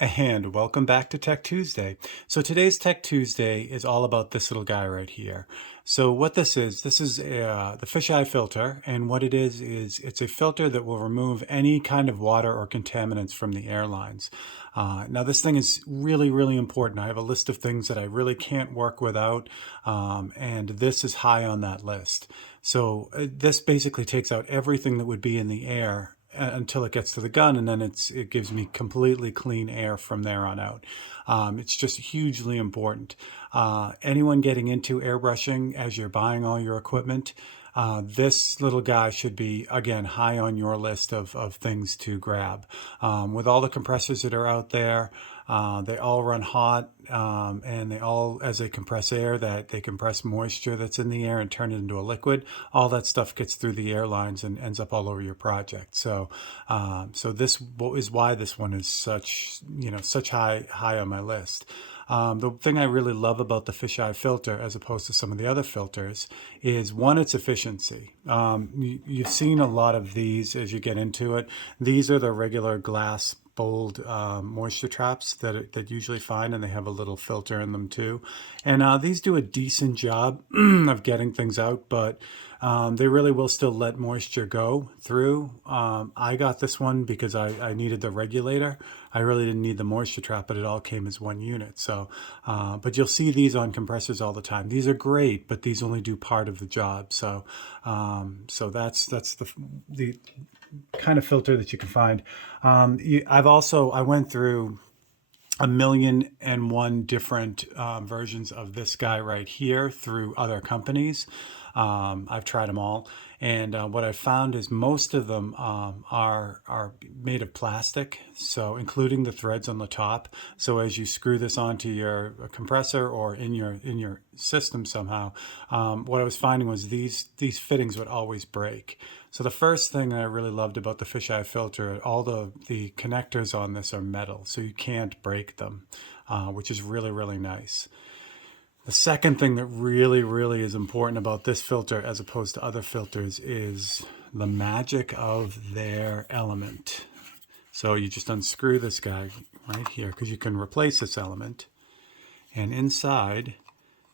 And welcome back to Tech Tuesday. So today's Tech Tuesday is all about this little guy right here. So what this is the fisheye filter, and what it is it's a filter that will remove any kind of water or contaminants from the airlines. Now this thing is really, really important. I have a list of things that I really can't work without, and this is high on that list. So this basically takes out everything that would be in the air until it gets to the gun, and then it gives me completely clean air from there on out. It's just hugely important. Anyone getting into airbrushing as you're buying all your equipment, this little guy should be, again, high on your list of things to grab. With all the compressors that are out there, they all run hot, and they all, as they compress air, that they compress moisture that's in the air and turn it into a liquid. All that stuff gets through the airlines and ends up all over your project. So this is why this one is such high on my list. The thing I really love about the fisheye filter, as opposed to some of the other filters, is one, its efficiency. You've seen a lot of these as you get into it. These are the regular glass bold moisture traps that usually find, and they have a little filter in them too. And these do a decent job of getting things out, but they really will still let moisture go through. I got this one because I needed the regulator. I really didn't need the moisture trap, but it all came as one unit. So, but you'll see these on compressors all the time. These are great, but these only do part of the job. So, that's the kind of filter that you can find. I went through a million and one different versions of this guy right here through other companies. I've tried them all, and what I found is most of them are made of plastic, so including the threads on the top. So as you screw this onto your compressor or in your system somehow, what I was finding was these fittings would always break. So the first thing that I really loved about the fisheye filter, all the connectors on this are metal, so you can't break them, which is really, really nice. The second thing that really, really is important about this filter as opposed to other filters is the magic of their element. So you just unscrew this guy right here because you can replace this element. And inside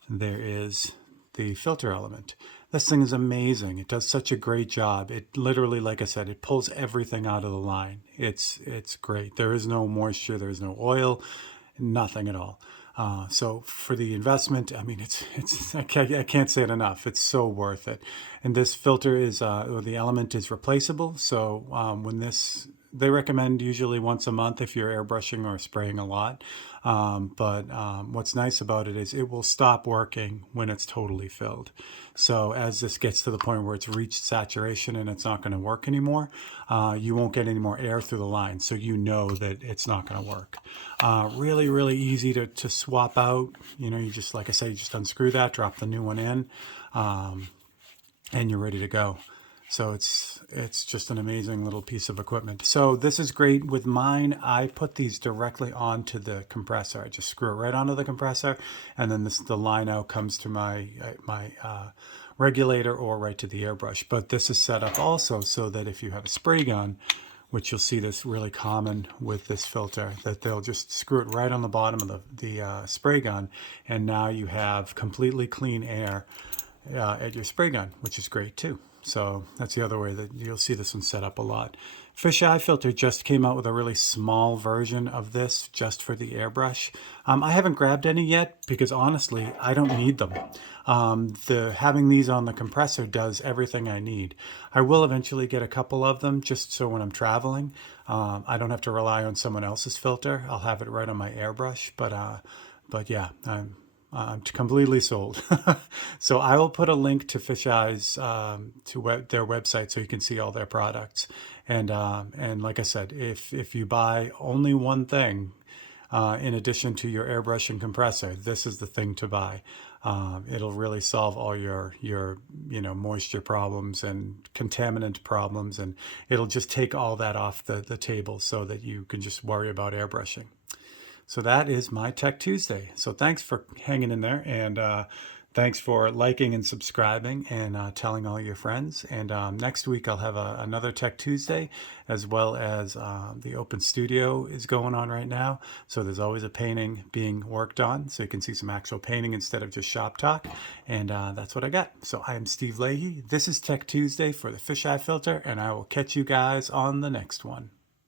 there is the filter element. This thing is amazing. It does such a great job. It literally, like I said, it pulls everything out of the line. It's great. There is no moisture, there is no oil, nothing at all. So for the investment, I mean, I can't say it enough. It's so worth it. And this filter is, or the element is replaceable. So they recommend usually once a month if you're airbrushing or spraying a lot. But what's nice about it is it will stop working when it's totally filled. So as this gets to the point where it's reached saturation and it's not going to work anymore, you won't get any more air through the line. So you know that it's not going to work. Really, really easy to swap out. You just, like I say, you just unscrew that, drop the new one in, and you're ready to go. So it's just an amazing little piece of equipment. So this is great. With mine, I put these directly onto the compressor. I just screw it right onto the compressor, and then the line out comes to my regulator or right to the airbrush. But this is set up also so that if you have a spray gun, which you'll see this really common with this filter, that they'll just screw it right on the bottom of the spray gun, and now you have completely clean air at your spray gun, which is great too. So that's the other way that you'll see this one set up a lot. Fisheye filter just came out with a really small version of this just for the airbrush. I haven't grabbed any yet because honestly, I don't need them. Having these on the compressor does everything I need. I will eventually get a couple of them just so when I'm traveling, I don't have to rely on someone else's filter. I'll have it right on my airbrush, but yeah, I'm completely sold. So I will put a link to Fisheye's their website so you can see all their products. And like I said, if you buy only one thing in addition to your airbrush and compressor, this is the thing to buy. It'll really solve all your moisture problems and contaminant problems, and it'll just take all that off the table so that you can just worry about airbrushing. So that is my Tech Tuesday. So thanks for hanging in there, and Thanks for liking and subscribing and telling all your friends. And next week I'll have another Tech Tuesday, as well as the Open Studio is going on right now. So there's always a painting being worked on, so you can see some actual painting instead of just shop talk. And that's what I got. So I am Steve Leahy. This is Tech Tuesday for the Fisheye filter, and I will catch you guys on the next one.